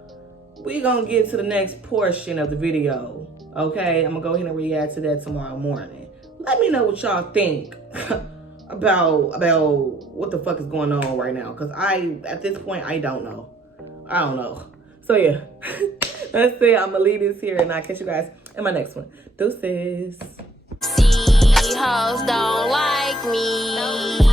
We gonna get to the next portion of the video. Okay, I'm gonna go ahead and react to that tomorrow morning. Let me know what y'all think about what the fuck is going on right now. Cause at this point, I don't know. I don't know. So yeah, that's it. I'm gonna leave this here and I'll catch you guys in my next one. Deuces. See, hoes don't like me.